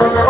Porque